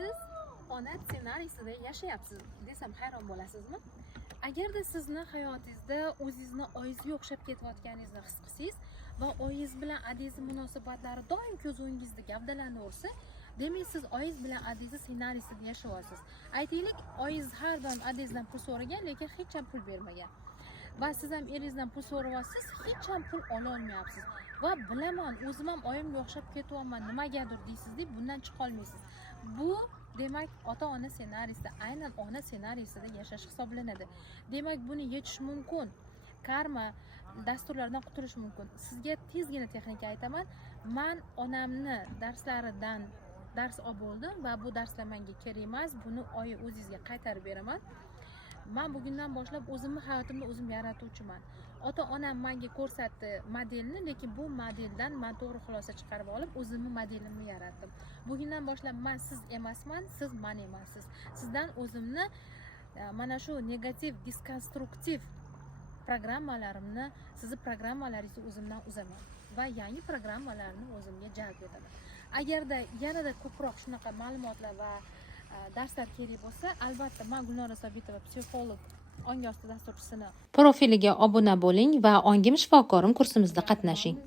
siz ona ssenariysida yashayapsiz desam hayron bo'lasizmi? Agarda sizni hayotingizda o'zingizni oyingizga o'xshab ketayotganingizni his qilsangiz va oyingiz bilan adingiz munosabatlari doim ko'z o'ngingizda gavdalanaversa, demak siz oyingiz bilan adingizni ssenariysida yashayapsiz. Aytaylik, oyingiz har doim adingizdan pul so'ragan, lekin hech ham pul bermagan. Va siz ham eringizdan pul so'rayapsiz, hech ham pul ola olmayapsiz. Va bilaman, o'zim ham oyimga o'xshab ketyapman, nimagadir deysiz deb bundan chiqa olmaysiz. Bu demak ota-ona ssenariysida, aynan ona ssenariysida yashash hisoblanadi. Demak buni yechish mumkin. Karma dasturlardan qutulish mumkin. Sizga tezgina texnika aytaman. Men onamni darslaridan dars olib oldim va bu darslar menga kerak emas. Buni oyi o'zingizga qaytarib beraman. Men bugundan boshlab o'zimni hayotimni o'zim yaratuvchiman. Ota-onam menga ko'rsatdi modelni, lekin bu modeldan men to'g'ri xulosa chiqarib olib, o'zimni modelimni yaratdim. Bugundan boshlab men siz emasman, siz men emassiz. Sizdan o'zimni mana shu negativ, diskonstruktiv programmalarimni, sizni programmalaringizni o'zimdan uzaman va yangi programmalarni o'zimga jalb etaman. Agarda yanada ko'proq shunaqa ma'lumotlar va darslar kerak bo'lsa, albatta men Gulnora Sobitova psixolog ongi osti dasturchisini profiliga obuna bo'ling va ongim shifokorim kursimizda qatnashing.